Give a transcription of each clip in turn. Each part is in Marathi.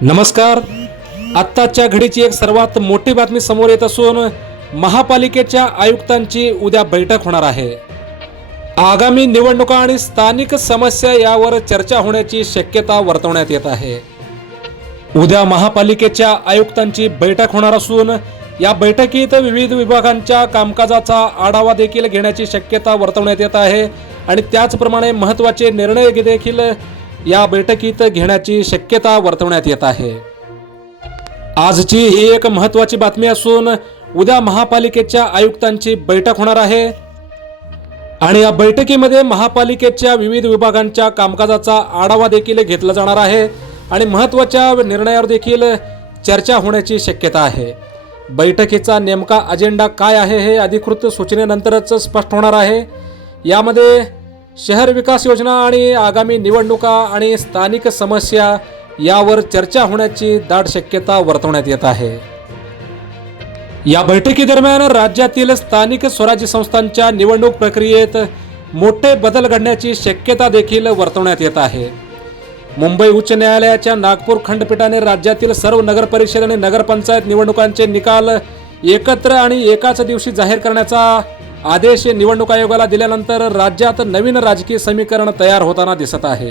नमस्कार. आत्ताच्या घडीची एक सर्वात मोठी बातमी समोर येत असून महापालिकेच्या आयुक्तांची उद्या बैठक होणार आहे. आगामी निवडणुका आणि स्थानिक समस्या यावर चर्चा होण्याची शक्यता वर्तवण्यात येत आहे. उद्या महापालिकेच्या आयुक्तांची बैठक होणार असून या बैठकीत विविध विभागांच्या कामकाजाचा आढावा देखील घेण्याची शक्यता वर्तवण्यात येत आहे आणि त्याचप्रमाणे महत्त्वाचे निर्णय देखील या बैठकीत घेण्याची शक्यता वर्तवण्यात येत आहे. आजची ही एक महत्त्वाची बातमी असून उद्या महापालिकेच्या आयुक्तांची बैठक होणार आहे आणि या बैठकीमध्ये महापालिकेच्या विविध विभागांच्या कामकाजाचा आढावा देखील घेतला जाणार आहे आणि महत्त्वाच्या निर्णयावर देखील चर्चा होण्याची शक्यता आहे. बैठकीचा नेमका अजेंडा काय आहे हे अधिकृत सूचनेनंतरच स्पष्ट होणार आहे. यामध्ये शहर विकास योजना आणि आगामी निवडणुका आणि स्थानिक समस्या यावर चर्चा होण्याची दाट शक्यता वर्तवण्यात येत आहे. या बैठकीदरम्यान राज्यातील स्थानिक स्वराज्य संस्थांच्या निवडणूक प्रक्रियेत मोठे बदल घडण्याची शक्यता देखील वर्तवण्यात येत आहे. मुंबई उच्च न्यायालयाच्या नागपूर खंडपीठाने राज्यातील सर्व नगर परिषद आणि नगरपंचायत निवडणुकांचे निकाल एकत्र आणि एकाच दिवशी जाहीर करण्याचा आदेश निवडणूक आयोगाला दिल्यानंतर राज्यात नवीन राजकीय समीकरण तयार होताना दिसत आहे.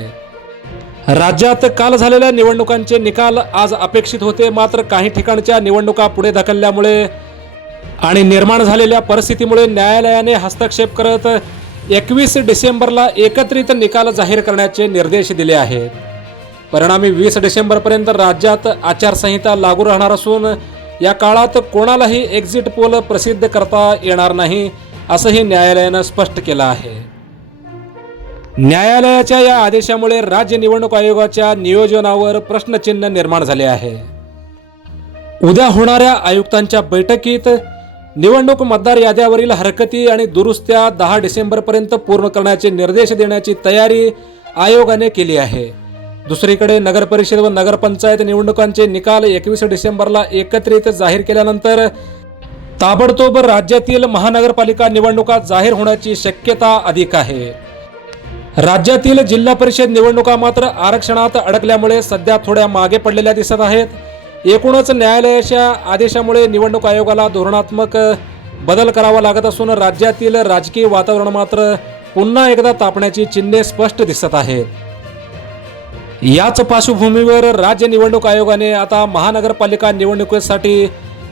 राज्यात काल झालेल्या निवडणुकांचे निकाल आज अपेक्षित होते, मात्र काही ठिकाणच्या निवडणुका पुढे ढकलल्यामुळे आणि निर्माण झालेल्या परिस्थितीमुळे न्यायालयाने हस्तक्षेप करत 21 डिसेंबरला एकत्रित निकाल जाहीर करण्याचे निर्देश दिले आहेत. परिणामी 20 डिसेंबरपर्यंत राज्यात आचारसंहिता लागू राहणार असून या काळात कोणालाही एक्झिट पोल प्रसिद्ध करता येणार नाही असंही न्यायालयानं स्पष्ट केलं आहे. न्यायालयाच्या या आदेशामुळे राज्य निवडणूक आयोगाच्या नियोजनावर प्रश्नचिन्ह निर्माण झाले आहे. उद्या होणाऱ्या आयुक्तांच्या बैठकीत निवडणूक मतदार याद्यावरील हरकती आणि दुरुस्त्या 10 डिसेंबरपर्यंत पूर्ण करण्याचे निर्देश देण्याची तयारी आयोगाने केली आहे. दुसरीकडे नगरपरिषद व नगरपंचायत निवडणुकांचे निकाल 21 डिसेंबरला एकत्रित जाहीर केल्यानंतर ताबडतोब राज्यातील महानगरपालिका निवडणुका जाहीर होण्याची शक्यता अधिक आहे. राज्यातील जिल्हा परिषद निवडणुका मात्र आरक्षणात अडकल्यामुळे सध्या थोड्या मागे पडलेल्या दिसत आहेत. एकूणच न्यायालयाच्या आदेशामुळे निवडणूक आयोगाला धोरणात्मक बदल करावा लागत असून राज्यातील राजकीय वातावरण मात्र पुन्हा एकदा तापण्याची चिन्हे स्पष्ट दिसत आहेत. याच पार्श्वभूमीवर राज्य निवडणूक आयोगाने आता महानगरपालिका निवडणुकीसाठी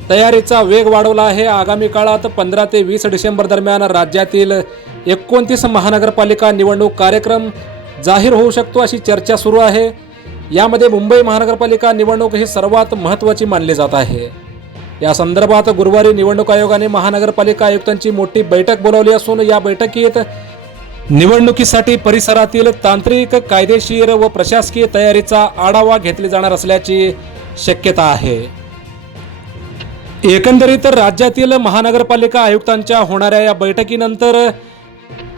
तयारीचा वेग वाढवला आहे. आगामी काळात 15 ते 20 डिसेंबर दरम्यान राज्यातील 29 महानगरपालिका निवडणूक कार्यक्रम जाहीर होऊ शकतो अशी चर्चा सुरू आहे. यामध्ये मुंबई महानगरपालिका निवडणूक ही सर्वात महत्त्वाची मानली जात आहे. या संदर्भात गुरुवारी निवडणूक आयोगाने महानगरपालिका आयुक्तांची मोठी बैठक बोलावली असून या बैठकीत निवडणुकीसाठी परिसरातील तांत्रिक, कायदेशीर व प्रशासकीय तयारीचा आढावा घेतला जाणार असल्याची शक्यता आहे. एकंदरीत राज्यातील महानगरपालिका आयुक्तांच्या होणाऱ्या या बैठकीनंतर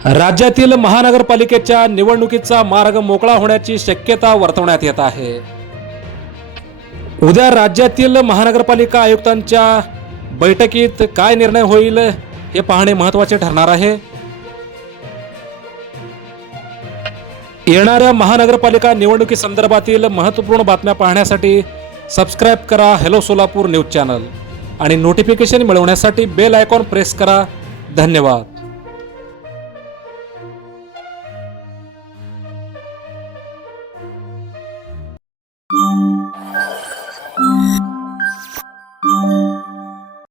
राज्यातील महानगरपालिकेच्या निवडणुकीचा मार्ग मोकळा होण्याची शक्यता वर्तवण्यात येत आहे. उद्या राज्यातील महानगरपालिका आयुक्तांच्या बैठकीत काय निर्णय होईल हे पाहणे महत्त्वाचे ठरणार आहे. येणाऱ्या महानगरपालिका निवडणुकीसंदर्भातील महत्त्वपूर्ण बातम्या पाहण्यासाठी सबस्क्राईब करा हेलो सोलापूर न्यूज चॅनल आणि नोटिफिकेशन मिळवण्यासाठी बेल आयकॉन प्रेस करा. धन्यवाद.